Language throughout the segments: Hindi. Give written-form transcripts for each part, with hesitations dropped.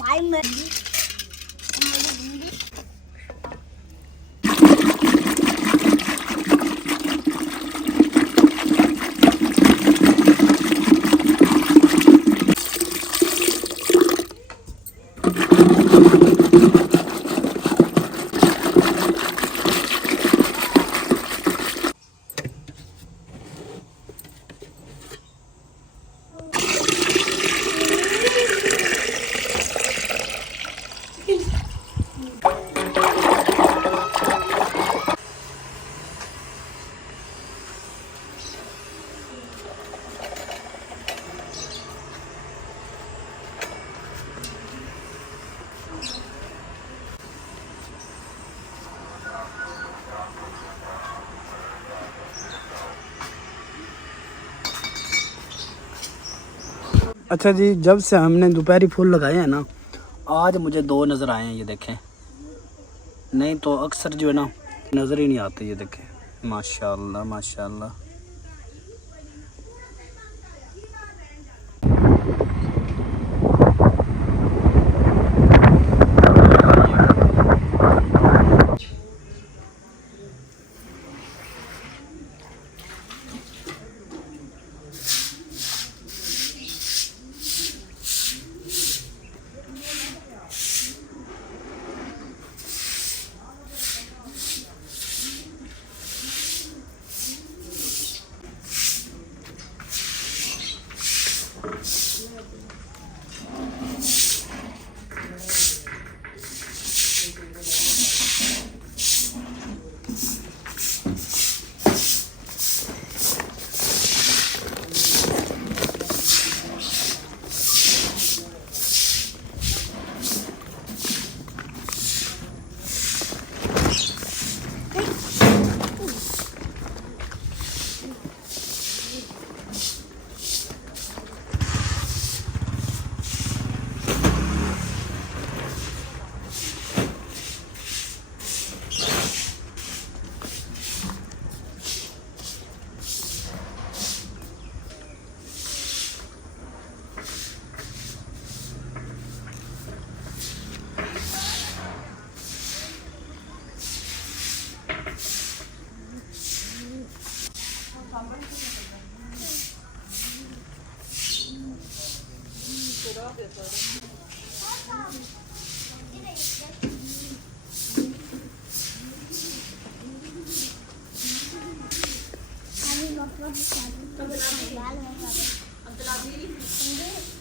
भाई मैं अच्छा जी, जब से हमने दोपहरी फूल लगाए हैं ना, आज मुझे 2 नज़र आए हैं। ये देखें, नहीं तो अक्सर जो है ना नज़र ही नहीं आते। ये देखें, माशाल्लाह माशाल्लाह।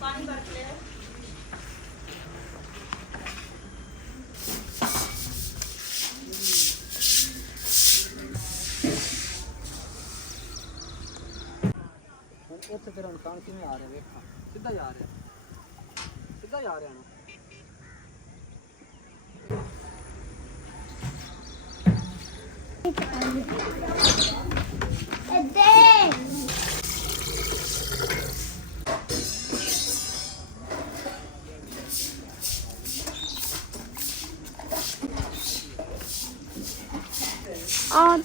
पानी भर ले ਉੱਥੇ ਤੇਰਾ ਇਨਸਾਨ ਕਿਵੇਂ ਆ ਰਿਹਾ ਵੇਖਾਂ, ਸਿੱਧਾ ਜਾ ਰਿਹਾ, ਸਿੱਧਾ ਜਾ ਰਿਹਾ ਨਾ। और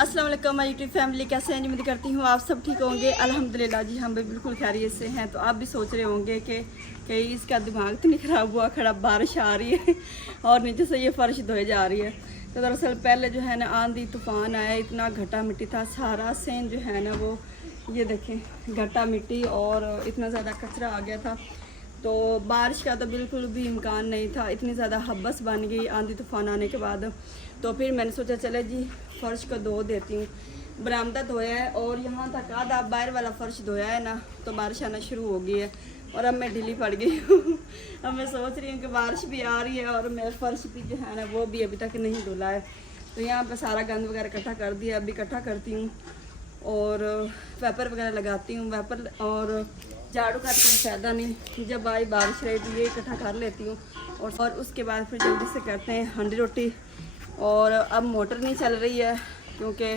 अस्सलाम वालेकुम माय यूट्यूब फैमिली, कैसे हैं जी? उम्मीद करती हूँ आप सब ठीक होंगे। अल्हम्दुलिल्लाह जी, हम भी बिल्कुल खैरियत से हैं। तो आप भी सोच रहे होंगे कि इसका दिमाग तो नहीं ख़राब हुआ, खड़ा बारिश आ रही है और नीचे से ये फ़र्श धोए जा रही है। तो दरअसल पहले जो है ना आंधी तूफ़ान आया, इतना घटा मिट्टी था, सारा सेन जो है ना वो ये देखें घटा मिट्टी और इतना ज़्यादा कचरा आ गया था। तो बारिश का तो बिल्कुल भी इम्कान नहीं था, इतनी ज़्यादा हब्बस बन गई आंधी तूफान आने के बाद। तो फिर मैंने सोचा चले जी फ़र्श को धो देती हूँ। बरामदा धोया है और यहाँ तक आधा बाहर वाला फ़र्श धोया है ना, तो बारिश आना शुरू हो गई है और अब मैं ढीली पड़ गई हूँ। अब मैं सोच रही हूँ कि बारिश भी आ रही है और मैं फ़र्श भी जो है ना वो भी अभी तक नहीं धुला है। तो यहाँ पर सारा गंद वगैरह इकट्ठा कर दिया, अभी इकट्ठा करती हूँ और वेपर वगैरह लगाती हूँ। वेपर और झाड़ू का तो कोई फ़ायदा नहीं, जब आई बारिश रही तो ये इकट्ठा कर लेती हूँ और उसके बाद फिर जल्दी से करते हैं हंडी रोटी। और अब मोटर नहीं चल रही है क्योंकि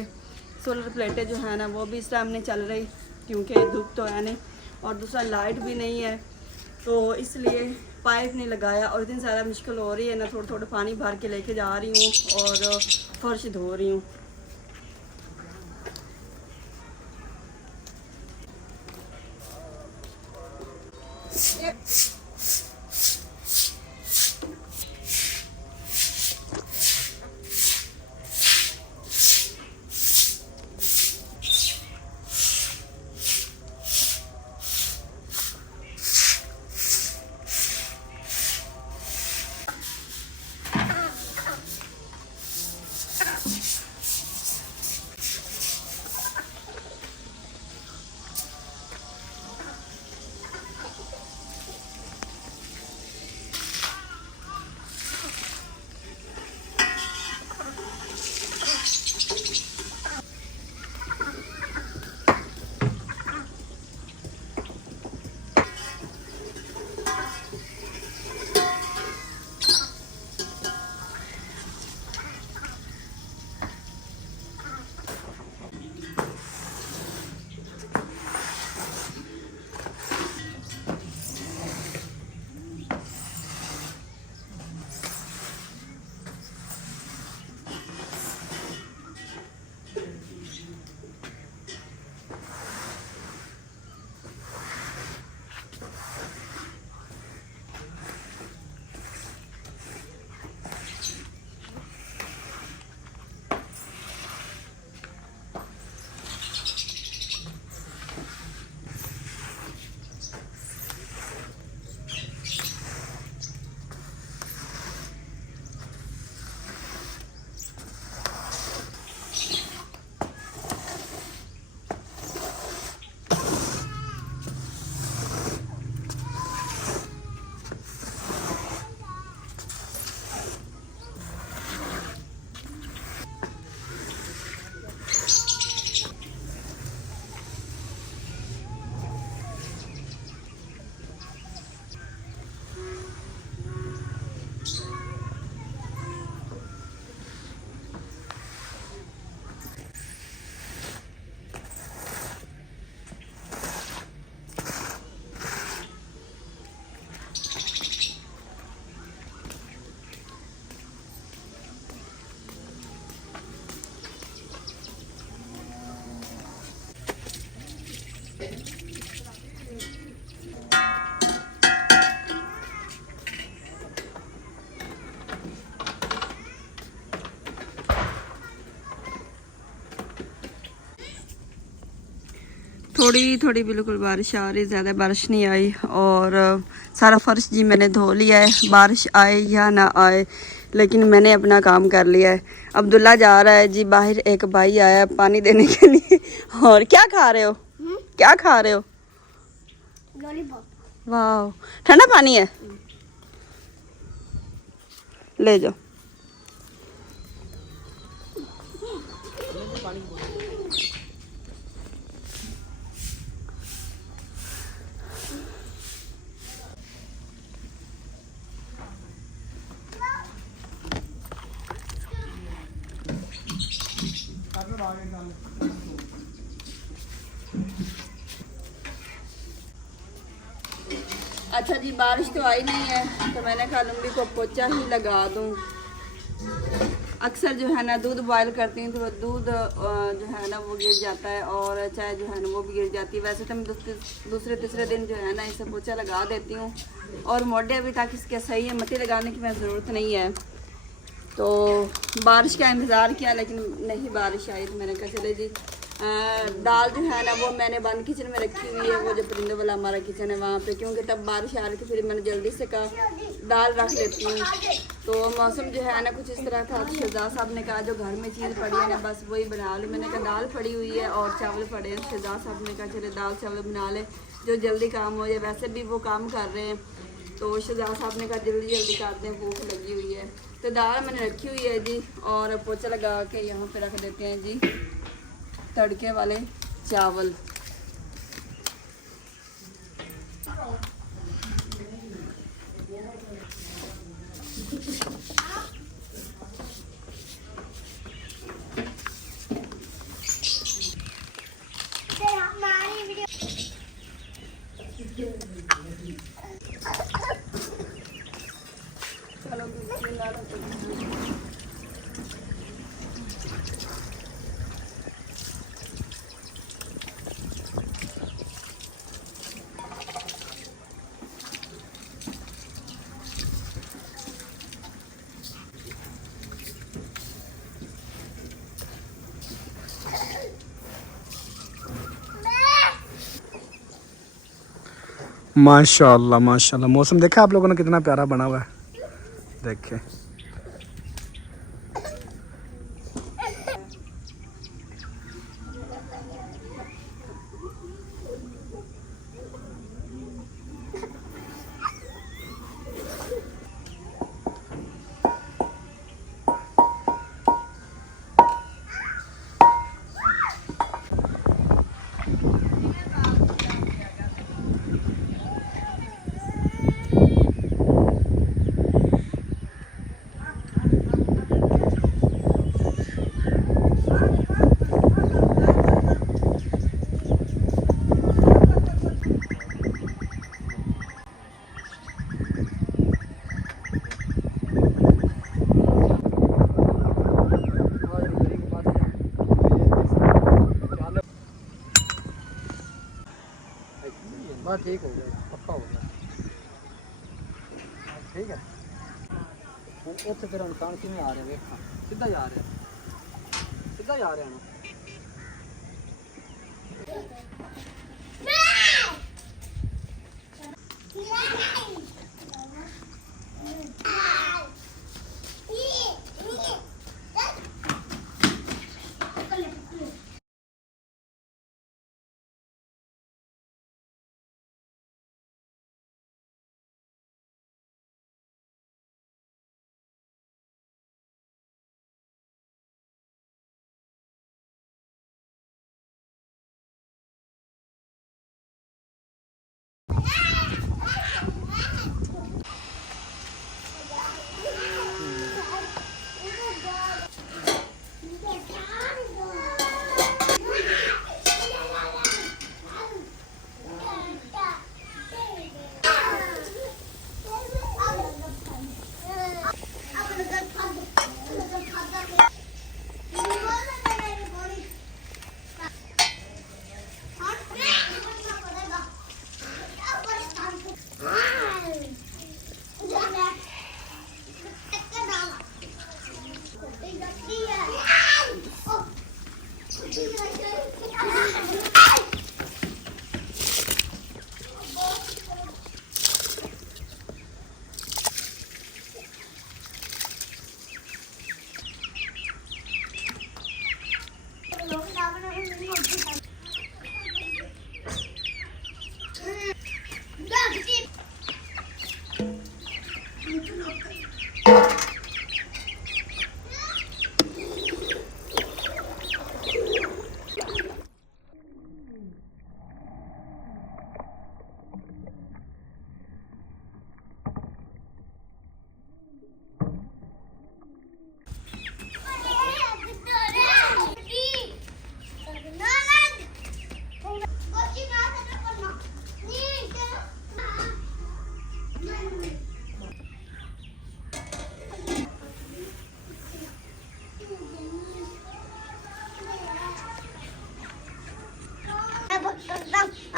सोलर प्लेटें जो है ना वो भी इस टाइम नहीं चल रही क्योंकि धूप तो है नहीं, और दूसरा लाइट भी नहीं है, तो इसलिए पाइप नहीं लगाया और इतनी ज़्यादा मुश्किल हो रही है ना। थोड़ा थोड़ा पानी भर के लेके जा रही हूँ और फर्श धो रही हूँ। थोड़ी थोड़ी बिल्कुल बारिश आ रही, ज़्यादा बारिश नहीं आई। और सारा फर्श जी मैंने धो लिया है, बारिश आए या ना आए लेकिन मैंने अपना काम कर लिया है। अब्दुल्ला जा रहा है जी बाहर, एक भाई आया पानी देने के लिए। और क्या खा रहे हो? क्या खा रहे हो? लॉलीपॉप। वाह, ठंडा पानी है, ले जाओ। अच्छा जी, बारिश तो आई नहीं है तो मैंने कहा लंबी को पोछा ही लगा दूं। अक्सर जो है ना दूध बॉयल करती हूँ तो दूध जो है ना वो गिर जाता है और चाय जो है ना वो भी गिर जाती है। वैसे तो मैं दूसरे तीसरे दिन जो है ना इसे पोछा लगा देती हूँ। और मोटे अभी तक इसके सही है, मट्टी लगाने की मैं ज़रूरत नहीं है। तो बारिश का इंतज़ार किया लेकिन नहीं बारिश आई, तो मैंने कहा चले जी दाल जो है ना वो मैंने बंद किचन में रखी हुई है, वो जो परिंदों वाला हमारा किचन है वहाँ पे, क्योंकि तब बारिश आ रही थी। फिर मैंने जल्दी से कहा दाल रख देती हूँ। तो मौसम जो है ना कुछ इस तरह था। शहजाद साहब ने कहा जो घर में चीज़ पड़ी है ना बस वही बना लो। मैंने कहा दाल पड़ी हुई है और चावल पड़े हैं। शहजाद साहब ने कहा चले दाल चावल बना ले जो जल्दी काम हो जाए। वैसे भी वो काम कर रहे हैं, तो शहजाद साहब ने कहा जल्दी जल्दी करते हैं, भूख लगी हुई है। तो दाल मैंने रखी हुई है जी, और पोछा लगा के यहाँ पे रख देते हैं जी तड़के वाले चावल। चलो माशाल्लाह माशाल्लाह। मौसम देखा आप लोगों ने कितना प्यारा बना हुआ है, देखें। बस ठीक हो गया, पक्का हो गया, ठीक है। ਉੱਥੇ ਫਿਰ ਇਨਸਾਨ ਕਿਵੇਂ ਆ ਰਿਹਾ ਵੇਖਾਂ, ਸਿੱਧਾ ਜਾ ਰਿਹਾ, ਸਿੱਧਾ ਜਾ ਰਿਹਾ ਨਾ।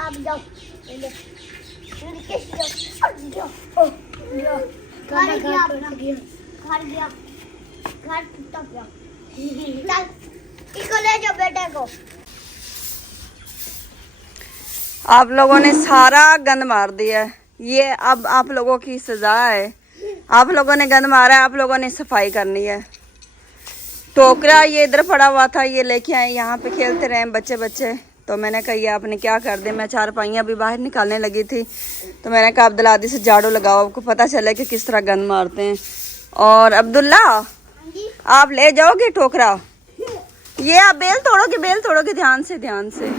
आप जाओ घर टूटा गया। चल इसको ले जाओ बेटे को। आप लोगों ने सारा गंद मार दिया है। ये अब आप लोगों की सजा है। आप लोगों ने गंद मारा है, आप लोगों ने सफाई करनी है। टोकरा ये इधर पड़ा हुआ था, ये लेके आए, यहाँ पे खेलते रहे बच्चे। तो मैंने कहा ये आपने क्या कर दिया। मैं चारपाइयाँ अभी बाहर निकालने लगी थी, तो मैंने कहा अब्दुल्लादी से झाड़ू लगाओ, आपको पता चले कि किस तरह गंद मारते हैं। और अब्दुल्ला आप ले जाओगे टोकरा? ये आप बेल तोड़ोगे ध्यान से।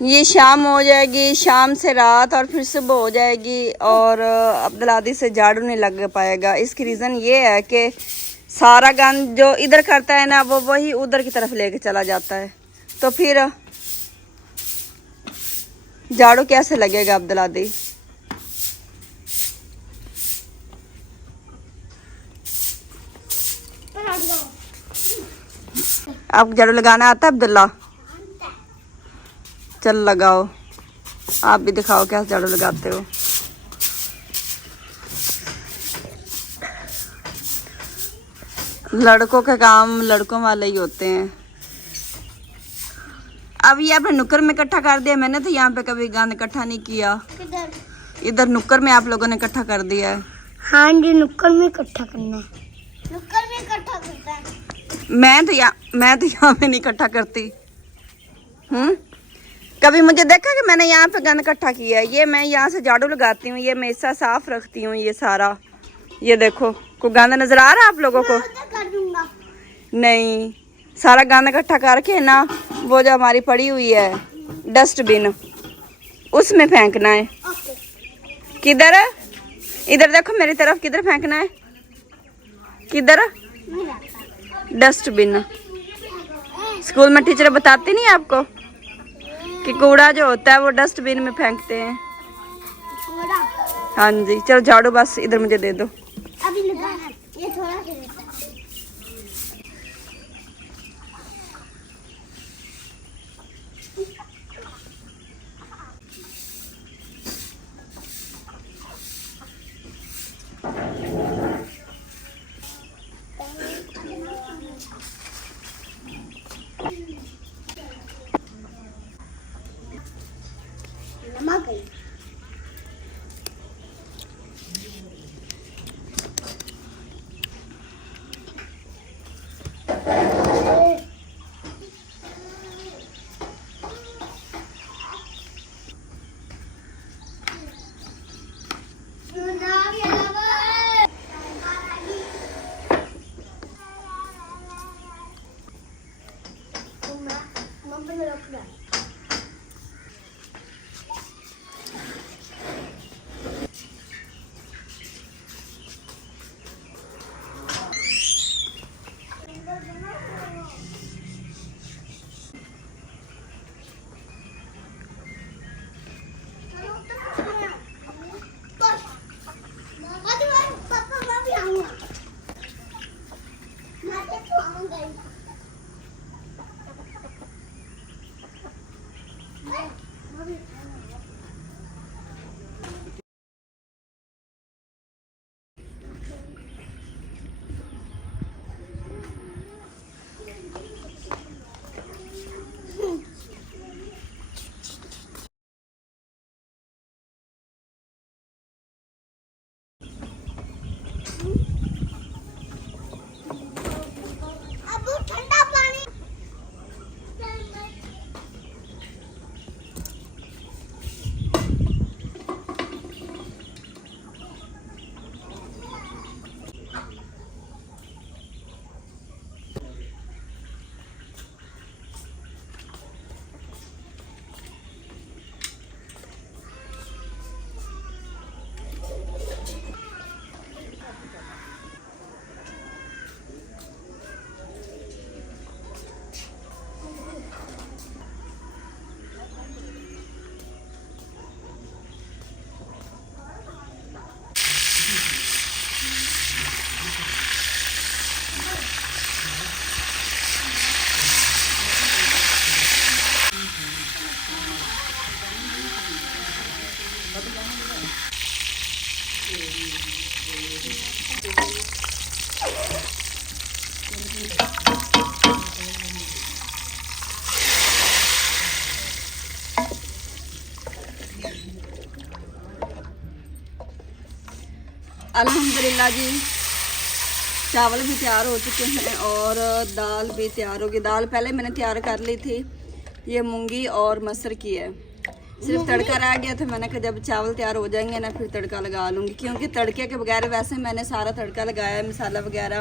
ये शाम हो जाएगी, शाम से रात और फिर सुबह हो जाएगी और अब्दुल्लादी से झाड़ू नहीं लग पाएगा। इसकी रीज़न ये है कि सारा गंद जो इधर करता है ना, वो वही उधर की तरफ लेके चला जाता है। तो फिर झाड़ू कैसे लगेगा अब्दुल्लादी? आपको झाड़ू लगाना आता है अब्दुल्ला? चल लगाओ, आप भी दिखाओ कैसे झाड़ू लगाते हो। लड़कों के काम लड़कों वाले ही होते हैं। अब ये आपने नुक्कड़ में इकट्ठा कर दिया। मैंने तो यहाँ पे कभी गंद इकट्ठा नहीं किया। इधर नुक्कड़ में आप लोगों ने इकट्ठा कर दिया है। हाँ जी, नुक्कड़ में इकट्ठा करना है। नुक्कड़ में इकट्ठा करता है। मैं तो यहाँ पे नहीं इकट्ठा करती। कभी मुझे देखा कि मैंने यहाँ पे गंद इकट्ठा किया है? ये मैं यहाँ से झाड़ू लगाती हूँ, ये मैं ऐसा साफ रखती हूँ। ये सारा ये देखो, कोई गंद नजर आ रहा है आप लोगों को? कर दूंगा। नहीं, सारा गंद इकट्ठा करके ना, वो जो हमारी पड़ी हुई है डस्टबिन, उसमें फेंकना है। किधर है? इधर देखो मेरी तरफ, किधर फेंकना है? किधर? डस्टबिन। स्कूल में टीचर बताती नहीं आपको कि कूड़ा जो होता है वो डस्टबिन में फेंकते हैं? हाँ जी। चलो झाड़ू बस इधर मुझे दे दो। अभी लगाना, ये थोड़ा सा लेता है। नमक है। अल्हम्दुलिल्लाह जी चावल भी तैयार हो चुके हैं और दाल भी तैयार होगी। दाल पहले मैंने तैयार कर ली थी, ये मूंगी और मसर की है। सिर्फ तड़का रह गया था, मैंने कहा जब चावल तैयार हो जाएंगे ना फिर तड़का लगा लूँगी, क्योंकि तड़के के बगैर वैसे मैंने सारा तड़का लगाया है, मसाला वगैरह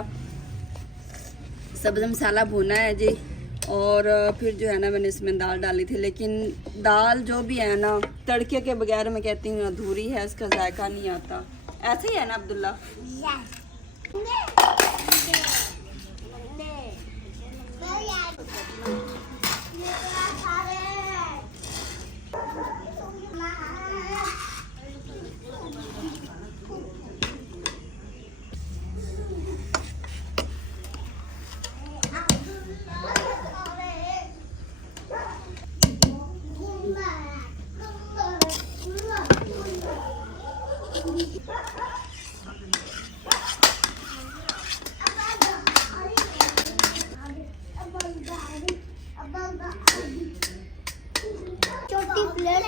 सब्ज़ी मसाला भुना है जी। और फिर जो है ना मैंने इसमें दाल डाली थी, लेकिन दाल जो भी है ना तड़के के बगैर मैं कहती हूँ अधूरी है, इसका जायका नहीं आता। ऐसे ही है ना अब्दुल्ला? छोटी प्लेट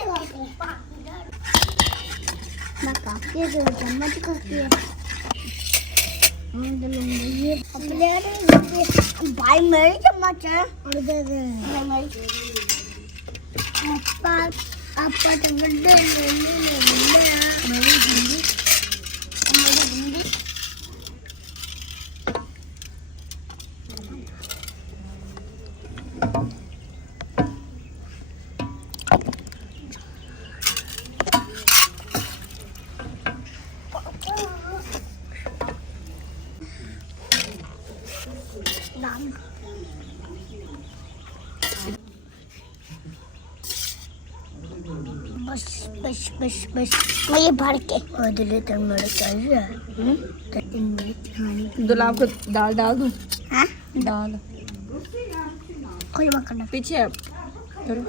मैं काफी है, चम्मच काफी है। प्लेट भाई मेरी चम्मच है और दे दे आपका तो बर्थडे मेरी भिंडी बस बस बस बस ये भर के और दिले तक मेरे चाहिए अब्दुल्ला आपको दाल डाल दूँ? हाँ दाल कोई बात करना पीछे करो,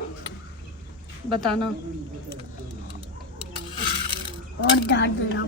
बताना। और दाल दिला